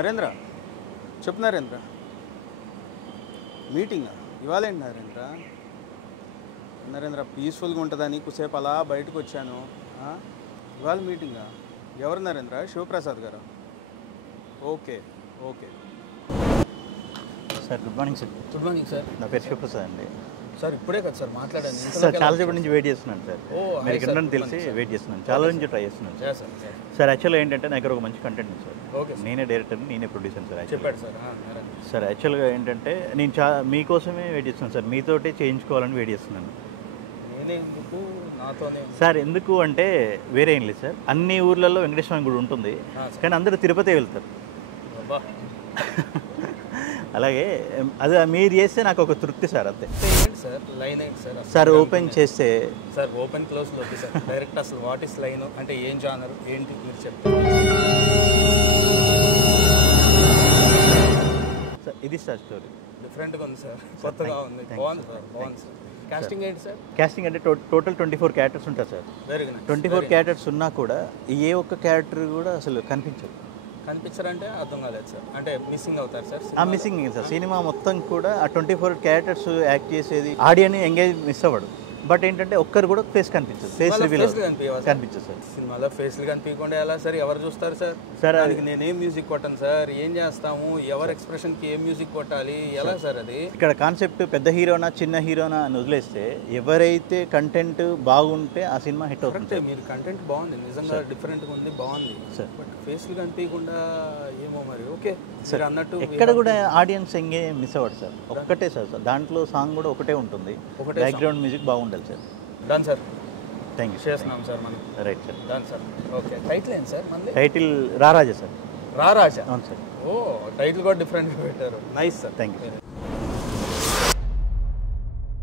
నరేంద్ర చెప్పు నరేంద్ర మీటింగా ఇవాళ ఏంటి నరేంద్ర నరేంద్ర పీస్ఫుల్గా ఉంటుందని కుసేపు అలా బయటకు వచ్చాను ఇవాళ మీటింగా ఎవరు నరేంద్ర శివప్రసాద్ గారు okay okay sir good morning sir. Good morning sir. నా పేరు శివప్రసాద్ అండి. సార్ ఇప్పుడే కదా సార్ మాట్లాడాను సార్ చాలా సేపటి నుంచి వెయిట్ చేస్తున్నాను సార్. మీరు ఇక్కడ తెలిసి వెయిట్ చేస్తున్నాను, చాలా నుంచి ట్రై చేస్తున్నాను సార్. యాక్చువల్గా ఏంటంటే నా దగ్గర ఒక మంచి కంటెంట్ ఉంది సార్. నేనే డైరెక్టర్ని, నేనే ప్రొడ్యూసర్ సార్. చెప్పాడు సార్. సార్ యాక్చువల్గా ఏంటంటే నేను మీకోసమే వెయిట్ చేస్తున్నాను సార్, మీతోటే చేయించుకోవాలని వెయిట్ చేస్తున్నాను సార్. ఎందుకు అంటే వేరే ఏం లేదు సార్, అన్ని ఊర్లలో వెంకటేశ్వర గుడి ఉంటుంది కానీ అందరూ తిరుపతి వెళ్తారు. అలాగే అది మీరు చేస్తే నాకు ఒక తృప్తి సార్. అంతే సార్. లైన్ ఏంటి సార్? సార్ ఓపెన్ చేస్తే సార్ ఓపెన్ క్లోజ్ లో సార్ డైరెక్ట్ అసలు వాట్ ఇస్ లైన్ అంటే ఏం జానర్ ఏంటి మీరు చెప్పండి సార్. ఇది సార్ స్టోరీ డిఫరెంట్గా ఉంది సార్, కొత్తగా ఉంది, బాగుంది సార్, బాగుంది సార్. కాస్టింగ్ ఏంటి సార్? కాస్టింగ్ అంటే టోటల్ 24 క్యారెక్టర్స్ ఉంటారు సార్. Very good. 24 క్యారెక్టర్స్ ఉన్నా కూడా ఏ ఒక్క క్యారెక్టర్ కూడా అసలు కనిపించదు. కనిపించారంటే అర్థం కాలేదు సార్, అంటే మిస్సింగ్ అవుతారు సార్. Missing sir. సినిమా మొత్తం కూడా ఆ 24 క్యారెక్టర్స్ యాక్ట్ చేసేది ఆడియన్ ఎంగేజ్ మిస్ అవ్వడు. బట్ ఏంటంటే ఒక్కరు కూడా ఫేస్ కనిపించదు, ఫేస్ రివీల్ కనిపించదు సార్. సినిమాలో ఫేస్లు కనిపించకుండా ఎలా సార్? ఎవరు చూస్తారు సార్? సార్ దానికి నేనేం మ్యూజిక్ కొట్టాను సార్, ఏం చేస్తాము, ఎవరి ఎక్స్ప్రెషన్కి ఏం మ్యూజిక్ కొట్టాలి, ఎలా సార్ అది? ఇక్కడ కాన్సెప్ట్ పెద్ద హీరోనా చిన్న హీరోనా అని వదిలేస్తే ఎవరైతే కంటెంట్ బాగుంటే ఆ సినిమా హిట్ అవుతుంది. మీరు కంటెంట్ బాగుంది, నిజంగా డిఫరెంట్గా ఉంది, బాగుంది సార్. బట్ ఫేస్లు కనిపించకుండా ఏమో మరి. ఓకే సార్ అన్నట్టు ఎక్కడ కూడా ఆడియన్స్ ఎంగే మిస్ అవ్వడు సార్. ఒక్కటే సార్, దాంట్లో సాంగ్ కూడా ఒకటే ఉంటుంది, బ్యాక్గ్రౌండ్ మ్యూజిక్ బాగుండాలి sir. Done sir. Thank you. చేస్తున్నాం సార్ మనం. Right sir. Done sir. Okay. Title ఏంటి సార్ మనది? Title రారాజా sir. రారాజా. అవును సార్. ఓ టైటిల్ కూడా డిఫరెంట్గా పెట్టారు. Nice sir. Thank you.